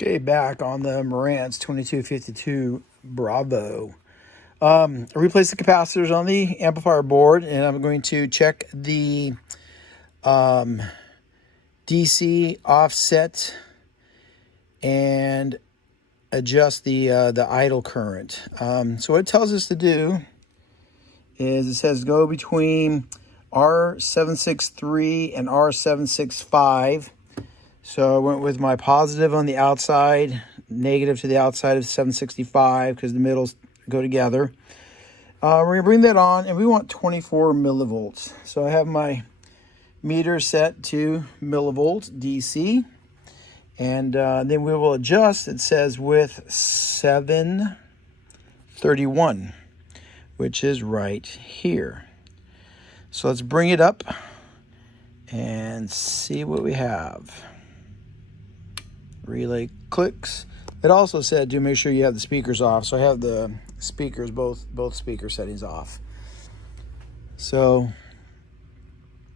Okay, back on the Marantz 2252 Bravo. I replaced the capacitors on the amplifier board, and I'm going to check the DC offset and adjust the idle current. So what it tells us to do is it says go between R763 and R765. So I went with my positive on the outside, negative to the outside of 765 because the middles go together. We're going to bring that on, and we want 24 millivolts. So I have my meter set to millivolts DC, and then we will adjust, it says, with 731, which is right here. So let's bring it up and see what we have. Relay clicks. It also said to make sure you have the speakers off, so I have the speakers, both speaker settings off. So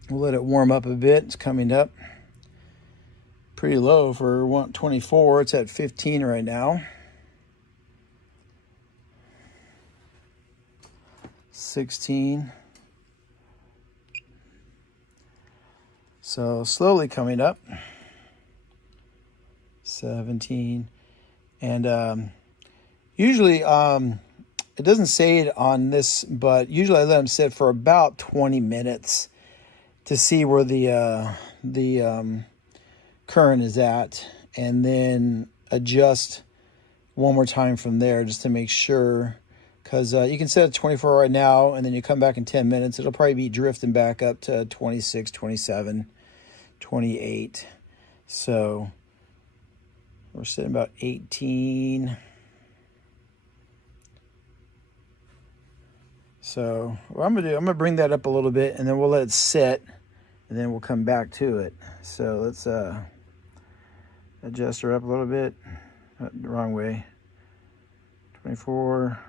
we'll let it warm up a bit. It's coming up pretty low for 124. It's at 15 right now. 16. So slowly coming up. 17. And usually it doesn't say it on this, but usually I let them sit for about 20 minutes to see where the current is at, and then adjust one more time from there just to make sure, because you can set it 24 right now, and then you come back in 10 minutes, it'll probably be drifting back up to 26, 27, 28. So we're sitting about 18. So what I'm gonna bring that up a little bit, and then we'll let it sit, and then we'll come back to it. So let's adjust her up a little bit. The wrong way. 24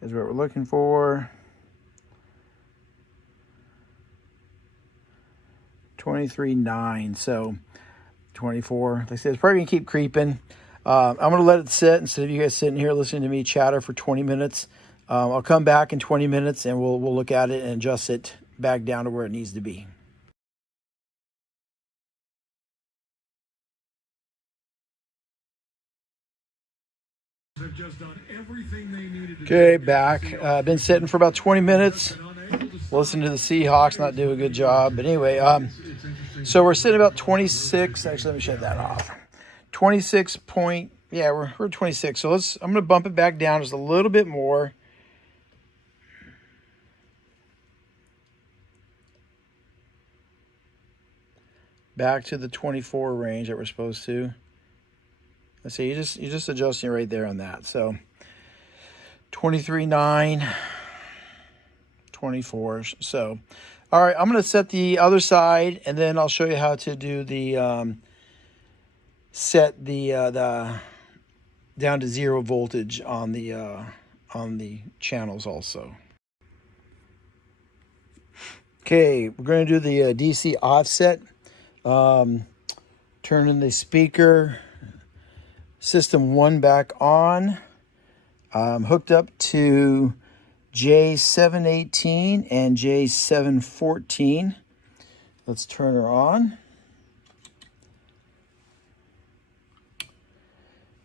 is what we're looking for. 23.9. So 24. Like I said, it's probably gonna keep creeping. I'm gonna let it sit instead of you guys sitting here listening to me chatter for 20 minutes. I'll come back in 20 minutes and we'll look at it and adjust it back down to where it needs to be. Okay, back. I've been sitting for about 20 minutes. Listen to the Seahawks not do a good job. But anyway, so we're sitting about 26. Actually, let me shut that off. 26 point. Yeah, we're 26. So I'm going to bump it back down just a little bit more. Back to the 24 range that we're supposed to. Let's see, you're just adjusting right there on that. So 23.9, 24. So, all right, I'm going to set the other side, and then I'll show you how to do the set the down to 0 voltage on the channels also. Okay, we're going to do the DC offset. Turning the speaker system 1 back on. Hooked up to J718 and J714. Let's turn her on.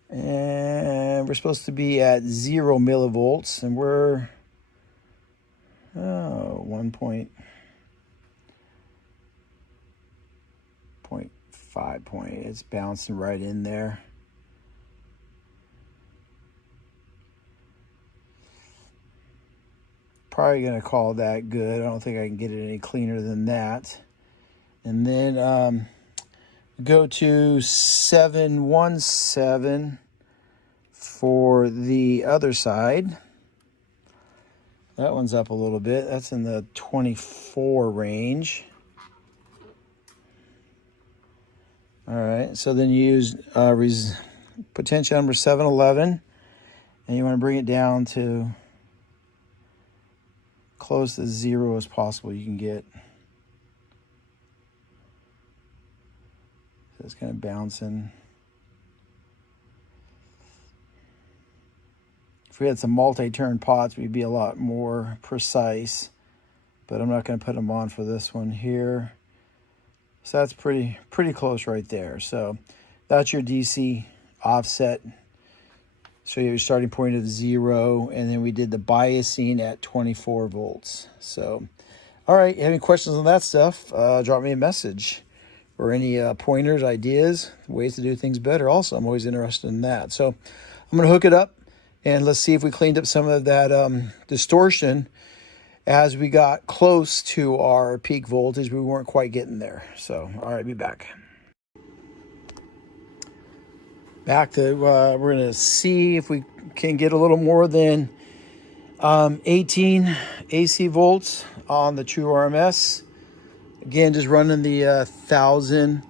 And we're supposed to be at 0 millivolts, and we're 1.5 point. It's bouncing right in there. Probably going to call that good. I don't think I can get it any cleaner than that. And then go to 717 for the other side. That one's up a little bit. That's in the 24 range. All right, so then you use potential number 711, and you want to bring it down to close to 0 as possible you can get. So it's kind of bouncing. If we had some multi-turn pots, we'd be a lot more precise. But I'm not going to put them on for this one here. So that's pretty close right there. So that's your DC offset. So you have your starting point of 0, and then we did the biasing at 24 volts. So, all right, any questions on that stuff, drop me a message. Or any pointers, ideas, ways to do things better. Also, I'm always interested in that. So I'm going to hook it up, and let's see if we cleaned up some of that distortion. As we got close to our peak voltage, we weren't quite getting there. So, all right, be back. Back to, we're going to see if we can get a little more than 18 AC volts on the true RMS. Again, just running the 1000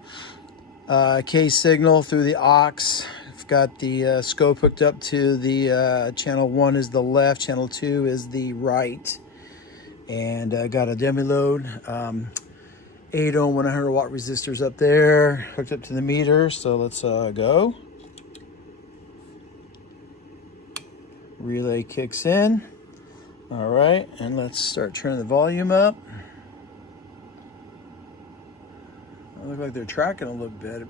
K signal through the aux. I've got the scope hooked up to the channel 1 is the left, channel 2 is the right. And got a demi load, 8 ohm 100 watt resistors up there, hooked up to the meter. So let's go. Relay kicks in. All right, and let's start turning the volume up. They look like they're tracking a little bit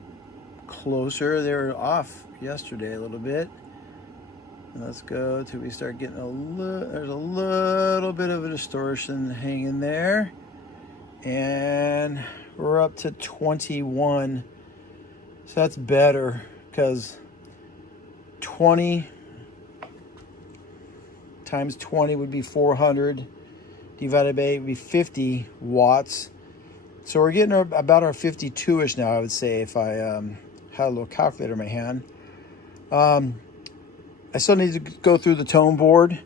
closer. They were off yesterday a little bit. Let's go till we start getting there's a little bit of a distortion hanging there. And we're up to 21. So that's better, because 20 times 20 would be 400. Divided by 8 would be 50 watts. So we're getting about our 52-ish now, I would say, if I had a little calculator in my hand. I still need to go through the tone board,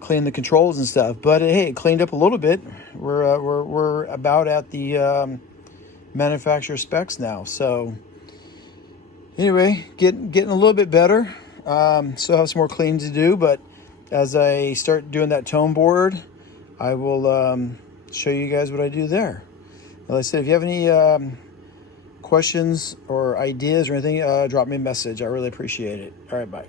clean the controls and stuff. But hey, it cleaned up a little bit. We're about at the manufacturer specs now. So anyway, getting a little bit better. Still have some more cleaning to do, but as I start doing that tone board, I will show you guys what I do there. Like I said, if you have any questions or ideas or anything, drop me a message. I really appreciate it. All right, bye.